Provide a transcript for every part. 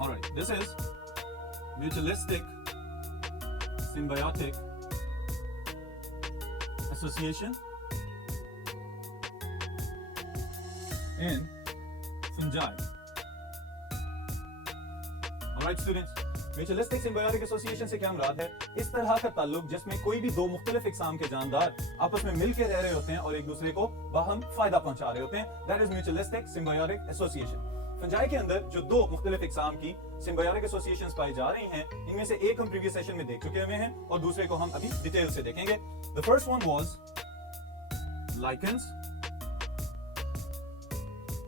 All right, this is mutualistic symbiotic association in fungi. All right, students. Mutualistic symbiotic association से क्या मुराद है? इस तरह का ताल्लुक जिसमें कोई भी दो मुख्तलिफ इकसाम के जानदार आपस में मिलकर रह रहे होते हैं और एक दूसरे को बाहम फायदा पहुंचा रहे होते हैं, that is mutualistic symbiotic association. Fungi के अंदर जो दो मुख्तलिफ इकसाम की सिम्बायोटिक एसोसिएशंस पाई जा रही हैं, इनमें से एक हम प्रीवियस सेशन में देख चुके हुए हैं और दूसरे को हम अभी डिटेल से देखेंगे। The first one was lichens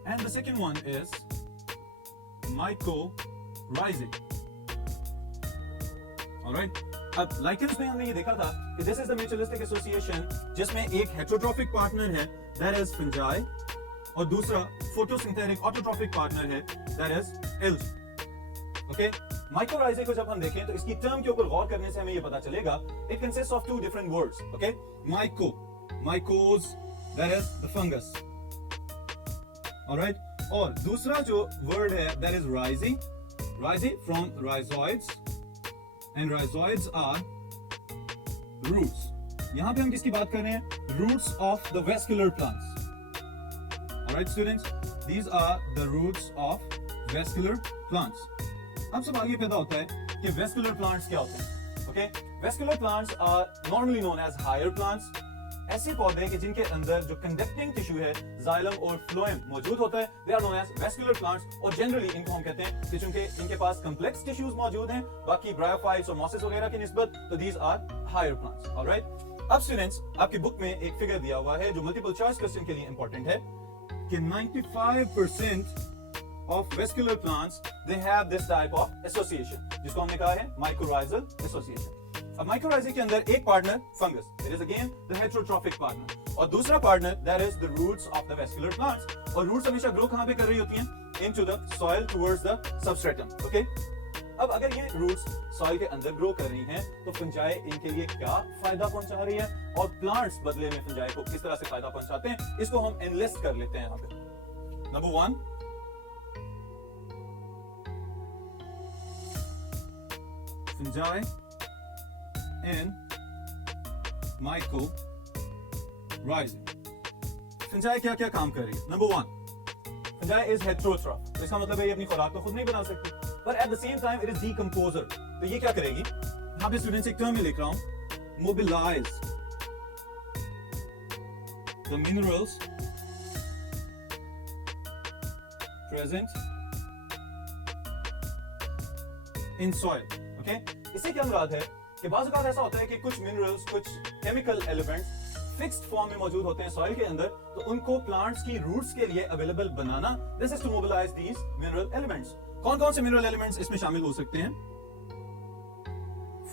and the second one is mycorrhizae. Alright, अब lichens में हमने ये देखा था कि this is the mutualistic association जिसमें एक heterotrophic partner है that is fungi और दूसरा photosynthetic autotrophic partner है that is algae. Okay, mycorrhizae को जब हम देखें तो इसकी टर्म के ऊपर गौर करने से हमें ये पता चलेगा it consists of two different words. Okay, mycos that is the fungus. Alright, और दूसरा जो word है that is rhizae from rhizoids and rhizoids are roots. यहां पे हम किसकी बात कर रहे हैं? Roots of the vascular plants. Alright students, these are the roots of vascular plants. अब सवाल ये पैदा होता है कि vascular plants क्या होते हैं? Okay, vascular plants are normally known as higher plants. ऐसे पौधे कि जिनके अंदर जो कंडक्टिंग टिश्यू है, जाइलम और फ्लोएम मौजूद होता है, they are known as vascular plants. और जनरली इनको हम कहते हैं कि चूंकि इनके पास कॉम्प्लेक्स टिश्यूज मौजूद हैं बाकी ब्रायोफाइट्स और मॉसेस वगैरह की निस्बत, तो these are higher plants. Alright, अब स्टूडेंट्स आपकी बुक में एक फिगर दिया हुआ है जो मल्टीपल चॉइस क्वेश्चन के लिए इंपॉर्टेंट है कि 95% of vascular plants they have this type of association, जिसको हमने कहा है mycorrhizal association। अब mycorrhizae के अंदर एक partner fungus, it is again the heterotrophic partner, और दूसरा partner that is the roots of the vascular plants। और रूट्स हमेशा ग्रो कहां पे कर रही होती हैं? into the soil towards the substratum। okay, अब अगर ये रूट्स सॉइल के अंदर ग्रो कर रही हैं तो फंजाई इनके लिए क्या फायदा पहुंचा रही है और प्लांट्स बदले में फंजाई को किस तरह से फायदा पहुंचाते हैं, इसको हम एनालिस्ट कर लेते हैं। यहां पे number 1, fungi and mycorrhizae। Fungi क्या क्या काम कर रही है? नंबर 1, फंजाई इज हेटेरोट्रॉफ, तो इसका मतलब है ये अपनी खुराक तो खुद नहीं बना सकती, पर at the same time it is decomposer. तो ये क्या करेगी? यहां पे स्टूडेंट्स एक टर्म में लिख रहा हूं, mobilise the minerals present in soil. Okay, इससे क्या मुराद है कि बाज़ औक़ात ऐसा होता है कि कुछ मिनरल्स, कुछ केमिकल एलिमेंट्स फिक्स्ड फॉर्म में मौजूद होते हैं सॉइल के अंदर, तो उनको प्लांट्स की रूट्स के लिए अवेलेबल बनाना, this is to mobilise these mineral elements. कौन कौन से मिनरल एलिमेंट्स इसमें शामिल हो सकते हैं?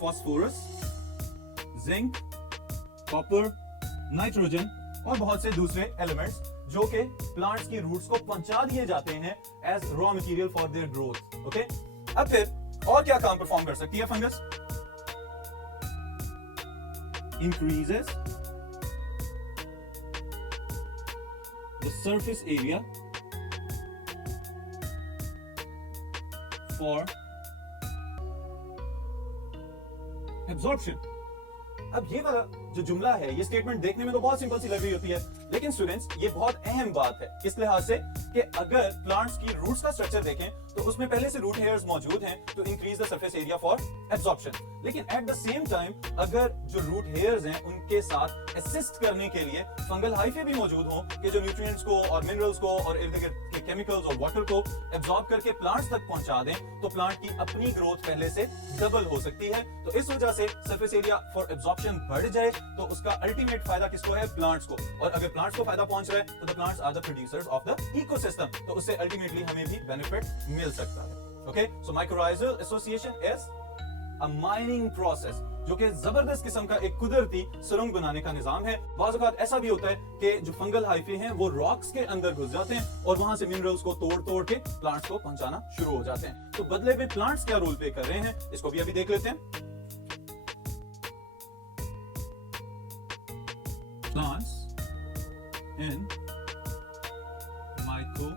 फास्फोरस, जिंक, कॉपर, नाइट्रोजन और बहुत से दूसरे एलिमेंट्स जो कि प्लांट्स की रूट्स को पहुंचा दिए जाते हैं as raw material for their growth. Okay, अब फिर और क्या काम परफॉर्म कर सकती है fungus? increases the surface area for absorption। अब ये वाला जो जुमला है, ये स्टेटमेंट देखने में तो बहुत सिंपल सी लग रही होती है, लेकिन स्टूडेंट्स ये बहुत अहम बात है इस लिहाज से कि अगर प्लांट्स की रूट्स का स्ट्रक्चर देखें तो उसमें पहले से रूट हेयर्स मौजूद हैं तो increase the surface area for absorption. लेकिन एट द सेम टाइम अगर जो रूट हेयर्स हैं उनके साथ असिस्ट करने के लिए फंगल हाइफे भी मौजूद हों कि जो न्यूट्रिएंट्स को और मिनरल्स को और इर्द गिर्द के केमिकल्स और वाटर को एब्जॉर्ब करके प्लांट्स तक पहुंचा दें, तो प्लांट की अपनी ग्रोथ पहले से डबल हो सकती है। तो इस वजह से सरफेस एरिया फॉर एब्जॉर्प्शन बढ़ जाए तो उसका अल्टीमेट फायदा किसको है? प्लांट्स को। और अगर प्लांट्स को फायदा पहुंच रहा है तो the plants are the producers of the ecosystem, तो उससे अल्टीमेटली हमें भी बेनिफिट मिल सकता है। Okay, so mycorrhizal association is a mining process जो कि जबरदस्त किस्म का एक कुदरती सुरंग बनाने का निजाम है। बाज़ औक़ात ऐसा भी होता है कि जो फंगल हाइफे हैं वो रॉक्स के अंदर घुस जाते हैं और वहां से मिनरल्स को तोड़ तोड़ के प्लांट्स को पहुंचाना शुरू हो जाते हैं। तो बदले में प्लांट्स क्या रोल प्ले कर रहे हैं, इसको भी अभी देख लेते हैं। प्लांट्स इन mycorrhizae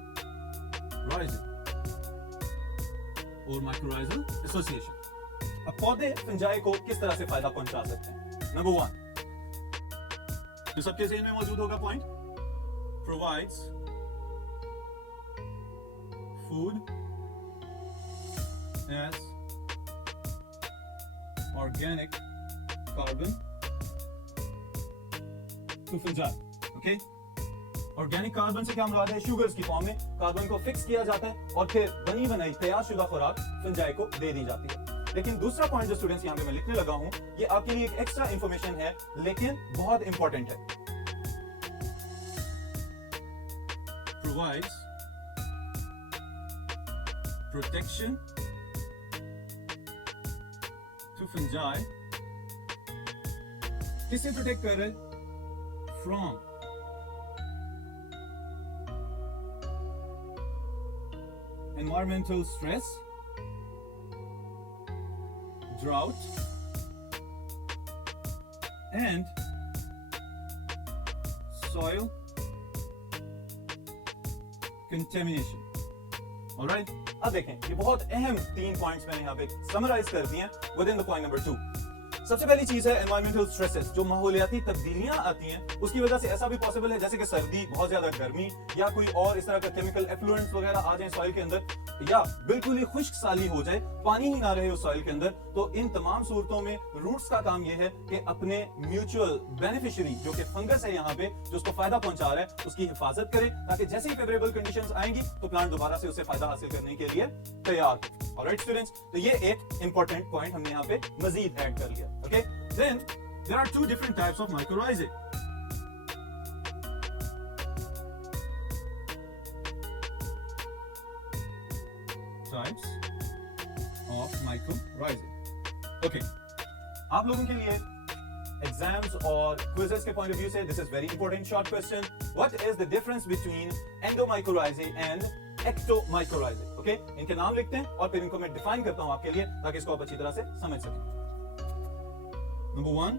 और mycorrhizal association। अब पौधे फंजाई को किस तरह से फायदा पहुंचा सकते हैं? नंबर 1 जो सबके ज़हन में मौजूद होगा point, provides food as organic carbon to fungi। Okay, organic carbon से क्या मुराद है? शुगर्स की फॉर्म में कार्बन को फिक्स किया जाता है और फिर बनी बनाई तैयार शुदा खुराक फंजाई को दे दी जाती है। लेकिन दूसरा पॉइंट जो स्टूडेंट्स यहां पे मैं लिखने लगा हूं, ये आपके लिए एक एक्स्ट्रा इंफॉर्मेशन है लेकिन बहुत इंपॉर्टेंट है। Provides protection to fungi. किससे प्रोटेक्ट कर रहे हैं? From environmental stress, drought, and soil contamination। Alright, अब देखें ये बहुत अहम 3 पॉइंट्स मैंने यहाँ पे समराइज कर दिए हैं with in the point number 2। सबसे पहली चीज है एनवायरमेंटल स्ट्रेसेस, जो माहौलियाती तब्दीलियां आती हैं उसकी वजह से ऐसा भी पॉसिबल है जैसे कि सर्दी, बहुत ज्यादा गर्मी या कोई और इस तरह का केमिकल एफ्लुएंट्स वगैरह आ जाए सॉइल के अंदर, या बिल्कुल ही खुश्क साली हो जाए, पानी ही ना रहे उस सॉइल के अंदर। तो इन तमाम सूरतों में रूट्स का काम यह है कि अपने म्यूचुअल बेनिफिशियरी जो कि फंगस है यहाँ पे जो उसको फायदा पहुंचा रहा है उसकी हिफाजत करें, ताकि जैसे ही फेवरेबल कंडीशंस आएंगी तो प्लांट दोबारा से उससे फायदा हासिल करने के लिए तैयार हो। ऑलराइट स्टूडेंट्स, तो ये एक इंपॉर्टेंट पॉइंट हमने यहाँ पे मजीद ऐड कर लिया। Okay, then there are 2 different types of mycorrhizae. Types of mycorrhizae। Okay, आप लोगों के लिए एग्जाम्स और क्विजेस के पॉइंट ऑफ व्यू से this is very important short question. What is the difference between endomycorrhizae and ectomycorrhizae? Okay, इनके नाम लिखते हैं और फिर इनको मैं डिफाइन करता हूं आपके लिए ताकि इसको आप अच्छी तरह से समझ सकें। Number 1,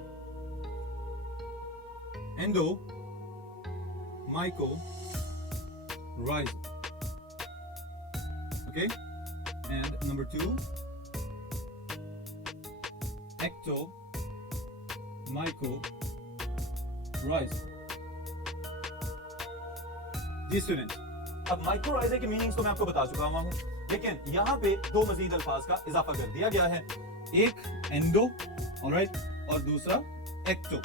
endomycorrhizae. Okay, and number 2, ectomycorrhizae। जी स्टूडेंट, अब माइक्रोराइज़े की मीनिंग्स तो मैं आपको बता चुका हूं, लेकिन यहां पे 2 मजीद अल्फाज का इजाफा कर दिया गया है, एक एंडो, ऑलराइट, और दूसरा एक्टो।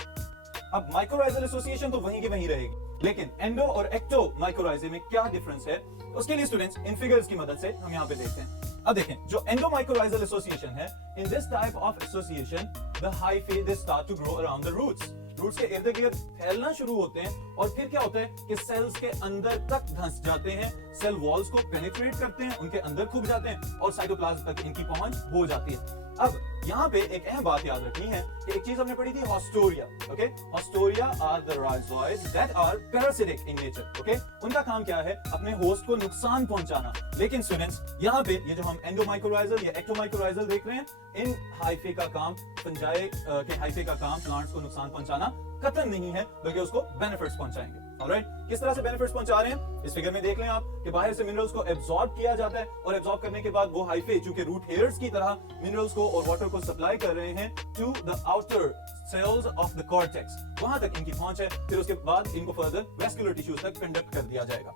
अब माइक्रोराइज़ल एसोसिएशन तो वहीं की वहीं रहेगी, लेकिन एंडो और एक्टो माइक्रोराइज़े में क्या डिफरेंस है उसके लिए स्टूडेंट्स इन फिगर्स की मदद से हम यहाँ पे देखते हैं। अब देखें, जो एंडोमाइकोराइज़ल एसोसिएशन है, in this type of association the hyphae they start to grow around the roots. Roots के इर्द गिर्द फैलना शुरू होते हैं और फिर क्या होता है कि सेल्स के अंदर तक धंस जाते हैं, सेल वॉल्स को पेनिट्रेट करते हैं, उनके अंदर घुस जाते हैं और साइटोप्लाज्म तक इनकी पहुंच हो जाती है। अब यहाँ पे एक अहम बात याद रखनी है कि एक चीज हमने पढ़ी थी haustoria. Okay, haustoria are the rhizoids that are parasitic in nature. Okay, उनका काम क्या है? अपने होस्ट को नुकसान पहुंचाना। लेकिन स्टूडेंट्स, यहाँ पे ये जो हम एंडोमाइकोराइज़ल या एक्टोमाइकोराइज़ल देख रहे हैं, इन हाइफे का काम, फंजाई के हाइफे का काम प्लांट्स को नुकसान पहुंचाना खत्म नहीं है, बल्कि उसको बेनिफिट्स पहुंचाएंगे। ऑलराइट, किस तरह से बेनिफिट्स पहुंचा रहे हैं इस फिगर में देख लें आप कि बाहर से मिनरल्स को एब्जॉर्ब किया जाता है और एब्जॉर्ब करने के बाद वो हाइफे चूंकि रूट हेयर्स की तरह मिनरल्स को और वाटर को सप्लाई कर रहे हैं to the outer cells of the cortex, वहां तक इनकी पहुंच है। फिर उसके बाद इनको फर्दर वेस्कुलर टिश्यूज तक कंडक्ट कर दिया जाएगा।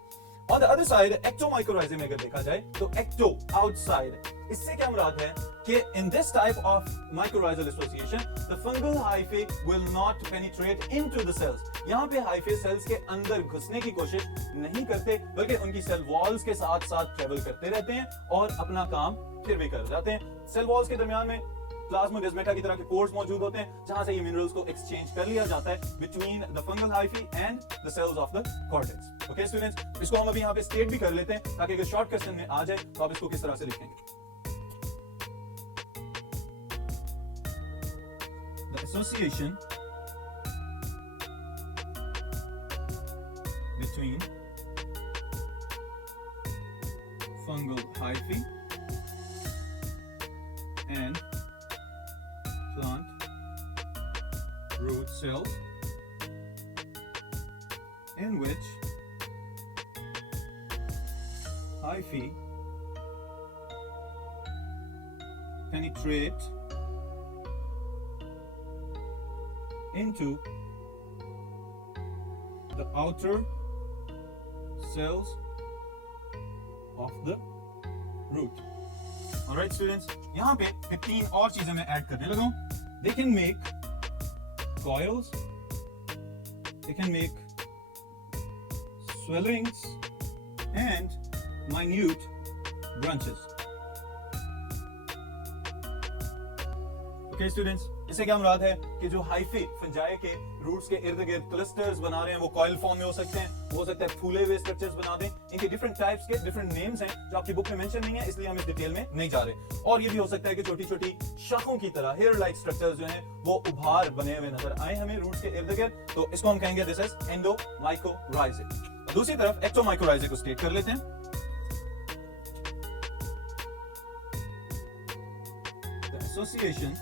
On the other side ectomycorrhizae में अगर देखा जाए तो एक्टो आउटसाइड, इससे क्या मुराद है कि in this type of mycorrhizal association the fungal hyphae will not penetrate into the cells. यहां पे हाइफे सेल्स के अंदर घुसने की कोशिश नहीं करते, बल्कि उनकी सेल वॉल्स के साथ साथ ट्रेवल करते रहते हैं और अपना काम फिर भी कर जाते हैं। सेल वॉल्स के दरमियान में प्लाज्मोडेस्माटा की तरह के पोर्स मौजूद होते हैं जहां से ये मिनरल्स को एक्सचेंज कर लिया जाता है between the fungal hyphae and the cells of the cortex. Okay students, इसको हम अभी यहाँ पे स्टेट भी कर लेते हैं ताकि अगर शॉर्ट क्वेश्चन में आ जाए तो आप इसको किस तरह से लिखेंगे। The association between fungal hyphae and plant root cells in which hyphae penetrate into the outer cells of the root. Alright students, यहाँ पे 3 और चीजें मैं ऐड करने लगा हूं. They can make coils, they can make swellings and minute branches. Okay students, इससे क्या मुराद है कि जो हाइफी फंजाई के रूट्स के इर्द गिर्द क्लस्टर्स बना रहे हैं वो कॉइल फॉर्म में हो सकते हैं, हो सकता है फूले हुए स्ट्रक्चर्स बना दें. इनके डिफरेंट टाइप्स के डिफरेंट नेम्स हैं जो आपकी बुक में मेंशन नहीं है, इसलिए हम इस डिटेल में नहीं जा रहे. और ये भी हो सकता है कि छोटी छोटी शाखों की तरह हेयर लाइक स्ट्रक्चर्स जो हैं वो उभार बने हुए नजर आए हमें रूट्स के इर्द गिर्द, तो इसको हम कहेंगे दिस इज एंडोमाइकोराइजिक. दूसरी तरफ एक्टोमाइकोराइजिक को स्टेट कर लेते हैं. The association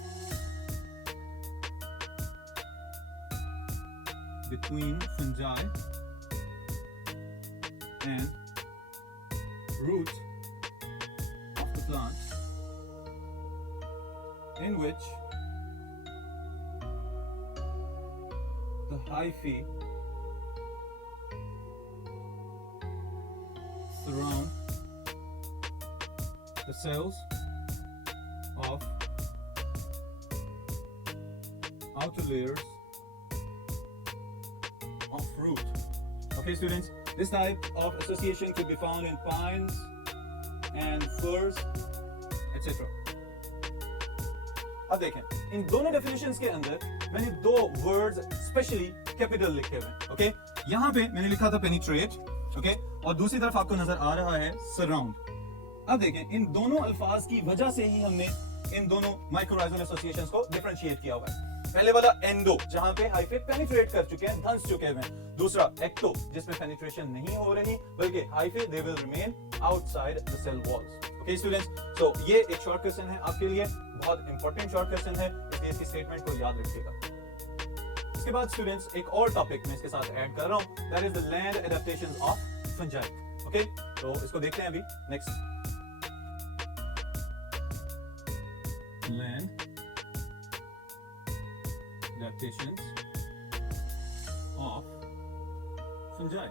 between fungi and root of the plant in which the hyphae surround the cells of outer layers of root. Okay students, this type of association could be found in pines and firs etc. अब देखें, इन दोनों definitions के अंदर मैंने 2 words specially capital लिखे हुए हैं. Okay, यहाँ पे मैंने लिखा था पेनिट्रेट, ओके, और दूसरी तरफ आपको नजर आ रहा है सराउंड. अब देखें, इन दोनों अल्फाज की वजह से ही हमने इन दोनों माइक्रोराइजल एसोसिएशंस को डिफरेंशिएट किया हुआ है. पहले वाला एंडो जहां पे हाइफे पेनिट्रेट कर चुके हैं, धंस चुके हैं. दूसरा एक्टो जिसमें पेनिट्रेशन नहीं हो रही बल्कि hyphae they will remain outside the cell walls. Okay students, so ये एक शॉर्ट क्वेश्चन है आपके लिए, बहुत इंपॉर्टेंट शॉर्ट क्वेश्चन है, इसलिए इसकी स्टेटमेंट को याद रखिएगा. इसके बाद स्टूडेंट्स एक और टॉपिक मैं इसके साथ ऐड कर रहा हूं, that is the land adaptations of fungi. Okay, तो इसको देखते हैं अभी. Next, land adaptations of fungi.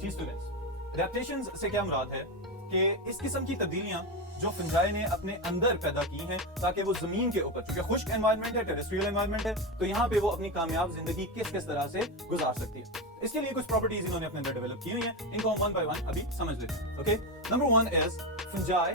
जी स्टूडेंट्स, adaptations से क्या मुराद है कि इस किस्म की तब्दीलियां जो फंजाई ने अपने अंदर पैदा की हैं ताकि वो जमीन के ऊपर, क्योंकि खुश्क एनवायरनमेंट है, टेरेस्ट्रियल एनवायरनमेंट है, तो यहाँ पे वो अपनी कामयाब जिंदगी किस किस तरह से गुजार सकती है. इसके लिए कुछ प्रॉपर्टीज इन्होंने अपने अंदर डेवलप की हुई हैं, इनको हम 1 by 1 अभी समझ लेते हैं. Okay, number 1 is fungi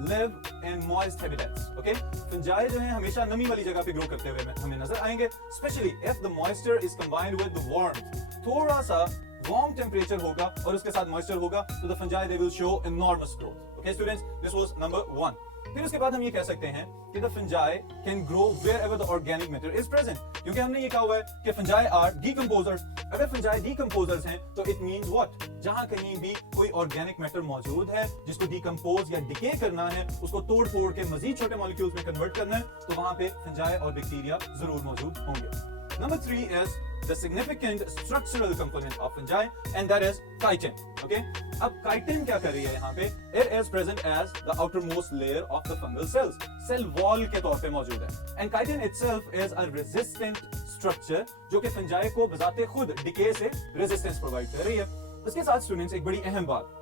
live in moist habitats. Okay, fungi जो है हमेशा नमी वाली जगह पे ग्रो करते हुए हमें नजर आएंगे, specially if the moisture is combined with the warmth. थोड़ा सा वार्म टेम्परेचर होगा और उसके साथ मॉइस्चर होगा तो the fungi they will show enormous growth. Okay students, this was number 1. फिर उसके बाद हम ये कह सकते हैं कि the fungi can grow wherever the organic matter is present, क्योंकि हमने ये कहा हुआ है कि फंजाई आर डीकंपोजर्स. अगर फंजाई डीकंपोजर्स हैं तो इट मींस व्हाट, जहां कहीं भी कोई ऑर्गेनिक मैटर मौजूद है जिसको डीकंपोज या डिके करना है, उसको तोड़ फोड़ के मजीद छोटे मॉलिक्यूल्स में कन्वर्ट करना है, तो वहां पे फंजाई और बैक्टीरिया जरूर मौजूद होंगे. Number 3 is the significant structural component of fungi and that is chitin. Okay, अब chitin क्या कर रही है यहाँ पे? It is present as the outermost layer of the fungal cells, cell wall के तौर पे मौजूद है. And chitin itself is a resistant structure जो कि fungi को बजाते खुद decay से resistance provide कर रही है. इसके साथ स्टूडेंट्स एक बड़ी अहम बात,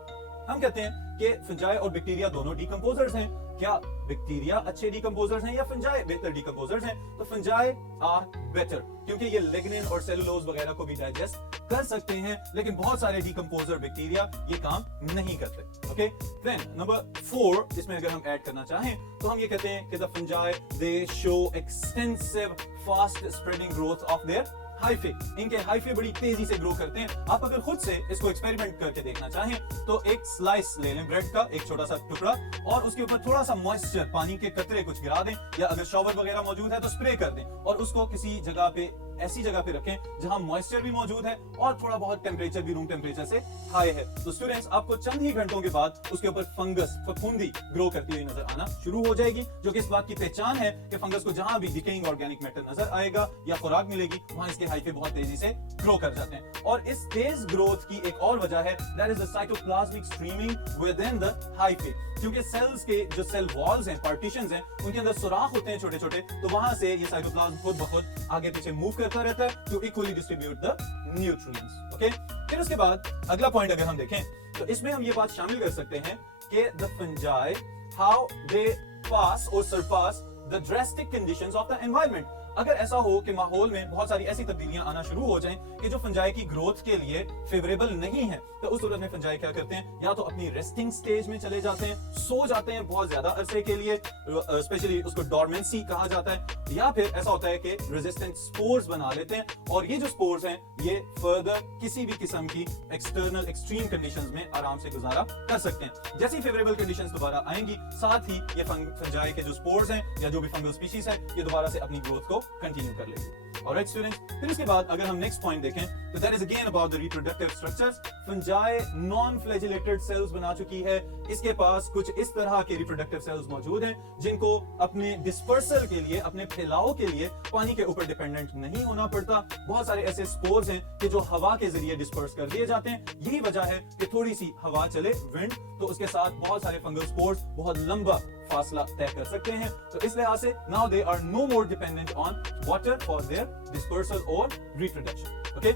हम कहते हैं कि फंजाई और बैक्टीरिया दोनों डीकंपोजर्स हैं. क्या बैक्टीरिया अच्छे डीकंपोजर्स हैं या फंजाई बेहतर डीकंपोजर्स हैं? तो फंजाई आर बेटर, क्योंकि ये लिग्निन और सेलुलोज वगैरह को भी डाइजेस्ट कर सकते हैं, लेकिन बहुत सारे डीकंपोजर बैक्टीरिया ये काम नहीं करते. ओके, देन नंबर 4 इसमें अगर हम ऐड करना चाहें तो हम ये कहते हैं कि the fungi they show extensive fast spreading growth of their hyphae. इनके हाइफे बड़ी तेजी से ग्रो करते हैं. आप अगर खुद से इसको एक्सपेरिमेंट करके देखना चाहें तो एक स्लाइस ले लें ब्रेड का, एक छोटा सा टुकड़ा, और उसके ऊपर थोड़ा सा मॉइस्चर, पानी के कतरे कुछ गिरा दें, या अगर शॉवर वगैरह मौजूद है तो स्प्रे कर दें, और उसको किसी जगह पे ऐसी जगह पे रखें जहां मॉइस्चर भी मौजूद है और थोड़ा बहुत टेम्परेचर भी रूम टेम्परेचर से हाई है। तो स्टूडेंट्स आपको चंद ही घंटों के बाद उसके ऊपर फंगस फफूंदी ग्रो करती हुई नजर आना शुरू हो जाएगी, जो कि इस बात की पहचान है कि फंगस को जहां भी डिकेइंग ऑर्गेनिक मैटर नजर आएगा या खुराक मिलेगी वहां इसके हाइफे बहुत तेजी से ग्रो कर जाते हैं। और इस तेज ग्रोथ की एक और वजह है that is the cytoplasmic streaming with in the hyphae, क्योंकि सेल्स के जो सेल वॉल्स हैं, पार्टीशंस हैं, उनके अंदर सुराख होते हैं छोटे छोटे, तो वहां से ये साइटोप्लाज्म खुद ब खुद आगे पीछे मूव करता रहता है to equally distribute the nutrients. Okay, फिर उसके बाद अगला पॉइंट अगर हम देखें तो इसमें हम ये बात शामिल कर सकते हैं कि the fungi how they pass और surpass the drastic conditions of the environment. अगर ऐसा हो कि माहौल में बहुत सारी ऐसी तब्दीलियां आना शुरू हो जाएं कि जो फंजाई की ग्रोथ के लिए फेवरेबल नहीं है, तो उस सूरत में फंजाई क्या करते हैं, या तो अपनी रेस्टिंग स्टेज में चले जाते हैं, सो जाते हैं बहुत ज्यादा अरसे के लिए, स्पेशली उसको डॉर्मेंसी कहा जाता है, या फिर ऐसा होता है कि रेजिस्टेंट स्पोर्स बना लेते हैं और ये जो स्पोर्स हैं ये फर्दर किसी भी किस्म की एक्सटर्नल एक्सट्रीम कंडीशंस में आराम से गुजारा कर सकते हैं। जैसी फेवरेबल कंडीशंस दोबारा आएंगी, साथ ही ये फंजाई के जो स्पोर्स हैं या जो भी फंगल स्पीशीज हैं ये दोबारा से अपनी ग्रोथ को कंटिन्यू कर लेगी। ऑलराइट स्टूडेंट्स, फिर इसके बाद अगर हम नेक्स्ट पॉइंट देखें तो that is again about the reproductive structures. Fungi non flagellated sales बना चुकी है, इसके पास कुछ इस तरह के रिप्रोडक्टिव सेल्स मौजूद हैं जिनको अपने डिस्पर्सल के लिए, अपने फैलाव के लिए पानी के ऊपर डिपेंडेंट नहीं होना पड़ता। बहुत सारे ऐसे स्पोर्स हैं कि जो हवा के जरिए डिस्पर्स कर दिए जाते हैं। यही वजह है कि थोड़ी सी हवा चले, विंड, तो उसके साथ बहुत सारे फंगल स्पोर्स बहुत लंबा फासला तय कर सकते हैं। तो इस लिहाज से now they are no more dependent on water for their dispersal और reproduction. Okay,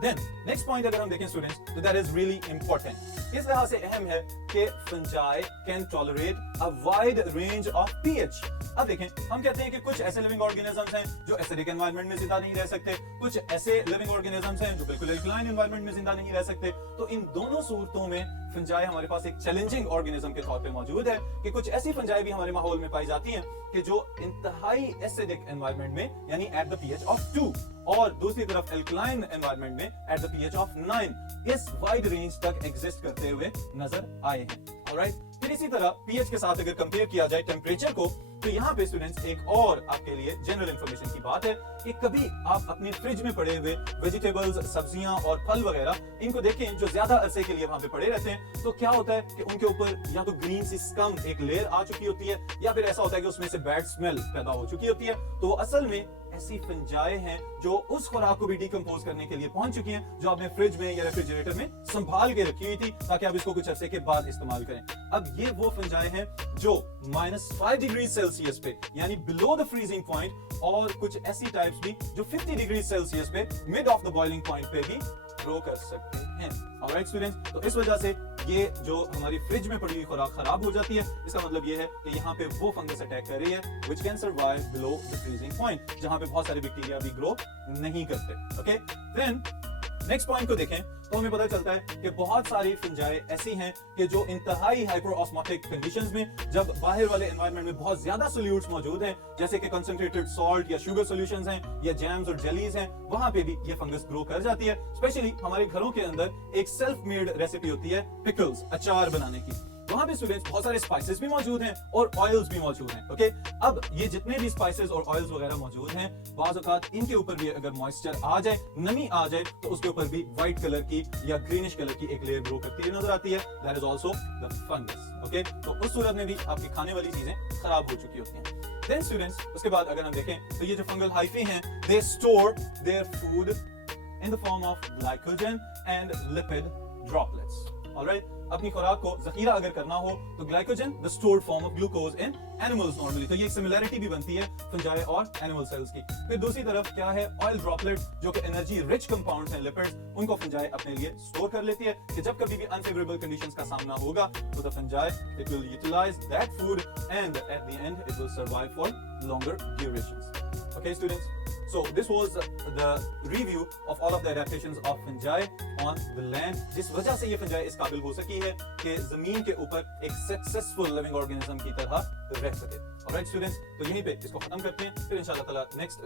then next point अगर हम देखें स्टूडेंट्स तो दैट इज रियली इंपॉर्टेंट। इस लिहाज से अहम है कि fungi can tolerate a wide range of pH. अब देखें, हम कहते हैं कि कुछ ऐसे लिविंग ऑर्गेनिजम्स हैं जो एसिडिक एनवायरनमेंट में जिंदा नहीं रह सकते, कुछ ऐसे लिविंग ऑर्गेनिजम्स हैं जो बिल्कुल एल्कलाइन एनवायरनमेंट में जिंदा नहीं रह सकते। तो इन दोनों सूरतों में फंजाई हमारे पास एक चैलेंजिंग ऑर्गेनिज्म के तौर पे मौजूद है कि कुछ ऐसी फंजाई भी हमारे माहौल में पाई जाती हैं कि जो इंतहाई एसिडिक एनवायरनमेंट में यानी एट द पीएच ऑफ 2 और दूसरी तरफ एल्कलाइन एनवायरनमेंट में एट द पीएच ऑफ 9 इस वाइड रेंज तक एग्जिस्ट करते हुए नजर आए हैं। ऑलराइट, फिर इसी तरह पीएच के साथ अगर कंपेयर किया जाए टेम्परेचर को, तो यहाँ पे स्टूडेंट्स एक और आपके लिए जनरल इंफॉर्मेशन की बात है कि कभी आप अपने फ्रिज में पड़े हुए वेजिटेबल्स, सब्जियां और फल वगैरह इनको देखें जो ज्यादा अरसे के लिए वहां पे पड़े रहते हैं, तो क्या होता है कि उनके ऊपर या तो ग्रीन सी स्कम एक लेयर आ चुकी होती है या फिर ऐसा होता है कि उसमें से बैड स्मेल पैदा हो चुकी होती है। तो असल में ऐसी फंजाई हैं जो उस खुराक को भी डिकम्पोज करने के लिए पहुंच चुकी हैं जो आपने फ्रिज में या रेफ्रिजरेटर में संभाल के रखी हुई थी ताकि आप इसको कुछ अरसे के बाद इस्तेमाल करें। अब ये वो फंजाई हैं जो -5 डिग्री सेल्सियस पे यानी बिलो द फ्रीजिंग पॉइंट, और कुछ ऐसी टाइप्स भी जो 50 डिग्री सेल्सियस पे mid of the boiling point पे भी ग्रो कर सकते हैं। ऑलराइट स्टूडेंट्स, तो इस वजह से ये जो हमारी फ्रिज में पड़ी हुई खुराक खराब हो जाती है, इसका मतलब ये है कि यहाँ पे वो फंगस अटैक कर रही है which can survive below the freezing point, जहां पे बहुत सारे बैक्टीरिया भी ग्रो नहीं करते। ओके, देन नेक्स्ट पॉइंट को देखें तो हमें पता चलता है कि बहुत सारी फंजाई ऐसी हैं कि जो इंतहाई हाइपरऑस्मोटिक कंडीशंस में, जब बाहर वाले एनवायरनमेंट में बहुत ज्यादा सोल्यूट्स मौजूद हैं जैसे कि कंसंट्रेटेड सॉल्ट या शुगर सॉल्यूशंस हैं या जैम्स और जेलीज हैं, वहां पे भी ये फंगस ग्रो कर जाती है। स्पेशली हमारे घरों के अंदर एक सेल्फ मेड रेसिपी होती है पिकल्स, अचार बनाने की, वहां पे स्टूडेंट्स बहुत सारे स्पाइसेस भी मौजूद हैं और ऑयल्स भी मौजूद हैं। ओके, अब ये जितने भी स्पाइसेस और ऑयल्स वगैरह मौजूद हैं, बाज़ औक़ात इनके ऊपर भी अगर मॉइस्चर आ जाए, नमी आ जाए, तो उसके ऊपर भी व्हाइट कलर की या ग्रीनिश कलर की एक लेयर ग्रो करती हुई नजर आती है। That is also the fungus. Okay, तो उस सूरत में भी आपकी खाने वाली चीजें खराब हो चुकी होती हैं। देन स्टूडेंट्स, उसके बाद अगर हम देखें तो ये जो फंगल हाइफी हैं, they store their food in the form of glycogen and lipid droplets. Alright, अपनी खुराक को जखीरा अगर करना हो तो glycogen the stored form of glucose in animals normally, तो ये एक सिमिलैरिटी भी बनती है फंजाई और एनिमल सेल्स की। फिर दूसरी तरफ क्या है, ऑयल ड्रॉपलेट जो कि एनर्जी रिच कंपाउंड्स हैं, लिपिड्स, उनको फंजाई अपने लिए स्टोर कर लेती है कि जब कभी भी अनफेवरेबल कंडीशंस का सामना होगा तो the fungi it will utilize that food and at the end it will survive for longer durations. Okay students, so this was the review of all of the adaptations of fungi on the land, जिस वजह से ये fungi इस काबिल हो सकी है कि जमीन के ऊपर एक सक्सेसफुल लिविंग ऑर्गेनिज्म की तरह रह सके। ऑलराइट स्टूडेंट्स, तो यहीं पे इसको खत्म करते हैं, फिर इंशाल्लाह ताला नेक्स्ट